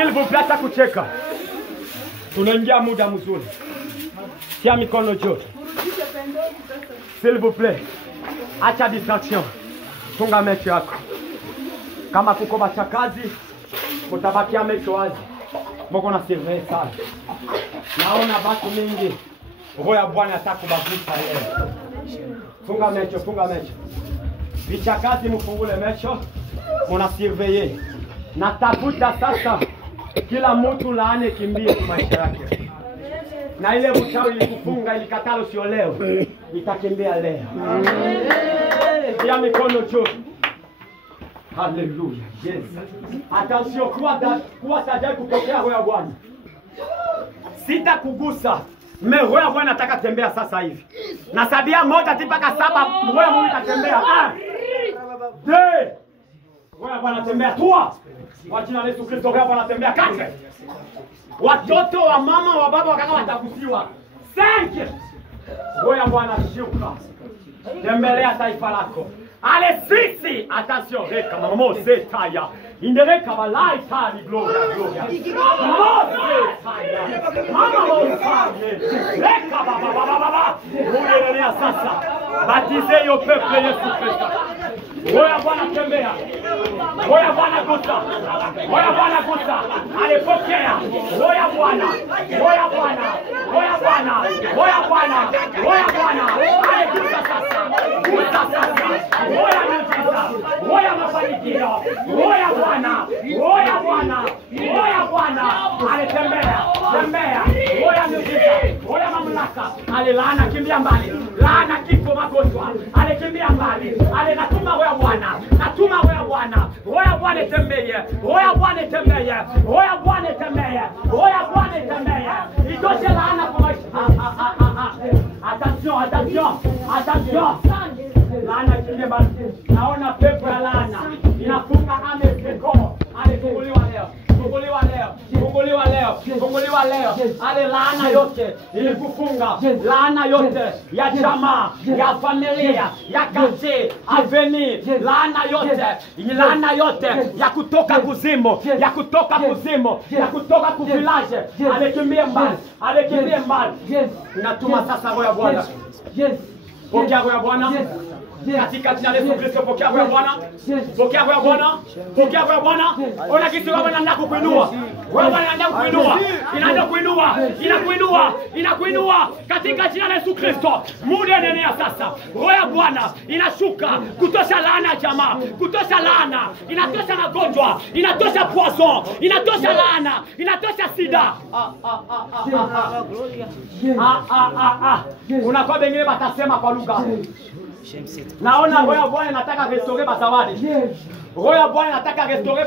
S'il vous plaît, kucheka. Tunaingia muda mzuri. Tia mikono juu. S'il vous plaît. Acha distraction. Funga macho yako. Kama kuko bachakazi, utabakia macho wazi. Moko na serve sana. Naona watu mingi. Roho ya Bwana atakubagusa leo. Funga macho. Vichakazi mfungule macho. Muna surveiller. Natafuta sasa kila mtu laane kimbie kwa maisha yake. Na ile mchawi ilikufunga ilikatalo sio leo. Itakimbia leo. Tia mikono juu. Hallelujah. Yes. Attention kuwa tajari kupokea roho ya Bwana. Sita kugusa. Roho ya Bwana nataka tembea sasa hivi. Na sabia moja mpaka 7 roho ya Mungu itatembea. 2 roho ya Bwana anatembea 3. Kwa jina la Yesu Kristo roho ya Bwana anatembea 4. Watoto wa mama wa baba wakaka watakusiwa 5. Roho ya Bwana shuka. Tembelea taifa lako. Ale sisi, attention, reka mamo setaya. Indereka balai tali gloria. Mama mosanye. Reka baba. Unaendelea sasa. Batize yo peuple Yesu Kristo. Roho Bwana tembea. Roho Bwana gusa. Ale pokea. Roho Bwana. Ale gusa sasa. Roho ya mafanikio. Roho ya Bwana. Alitembea. Roho ya miujiza. Roho ya mamlaka. Alilaana kimbia mbali. Laana kifo magonjwa. Alikimbia mbali. Alinatuma roho ya Bwana. Roho ya Bwana tembea. Itoshe laana kwa maisha. Attention. Laana kimbia mbali. Naona pepo ya laana inafunga amefeko. Alifunguliwa leo. Ale laana yote ilikufunga. Laana yote ya jamaa, ya familia, ya kazi, aveni. Laana yote ya kutoka kuzimu, ya kutoka kuvilaje. Alikimbia mbali. Natuma sasa roho ya Bwana. Pokea roho ya Bwana. Katika jina la Yesu Kristo pokea roho ya Bwana. Ona kitu kama anaenda kukuinua. Wewe anaenda kukuinua. Inakuinua katika jina la Yesu Kristo. Muda unaenea sasa. Roho ya Bwana inashuka kutosha laana ya jamaa, kutosha laana, inatosha magonjwa, inatosha poison, inatosha laana, inatosha sida. Kuna kwa wengine watasema kwa lugha. Naona roho ya Bwana nataka restaurer bazawadi. Roho ya Bwana nataka restaurer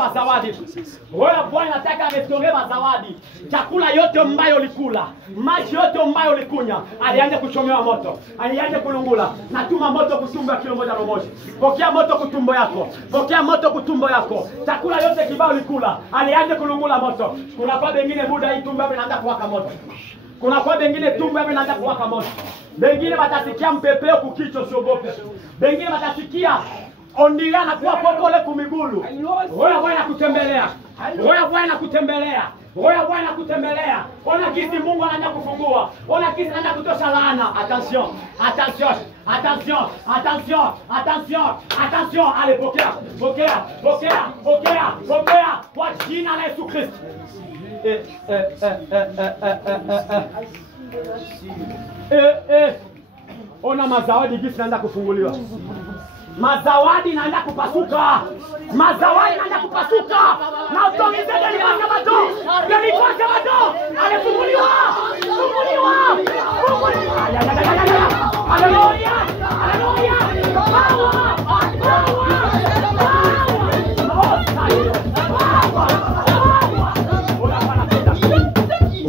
bazawadi. Chakula yote mbayo ulikula, maji yote mbayo ulikunya, alianza kuchomewa moto, alianza kulungula. Natuma moto kutumba kilo moja. Pokea moto kutumbo yako. Chakula yote kibao ulikula, alianza kulungula moto. Kuna kwa wengine muda hii tumbo inaanza kuwaka moto. Kuna kwa wengine tumbo inaanza kuwaka moto. Wengine watasikia mpepeo kukicho siogope. Wengine watasikia ondiana kuwa popole kumigulu. Roho ya Bwana kutembelea. Ona kisi Mungu anaanza kufungua. Ona kisi anaanza kutosha laana. Attention. Ale pokea kwa jina la Yesu Kristo. Ona mazawadi gisi naenda kufunguliwa. Mazawadi naenda kupasuka. Na utongize gani masabato. Alifunguliwa. Haleluya.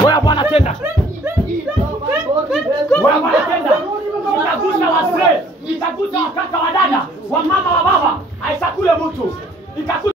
Wewe Bwana tenda. Itagusa wazee, itagusa wakaka wa dada, wa mama wa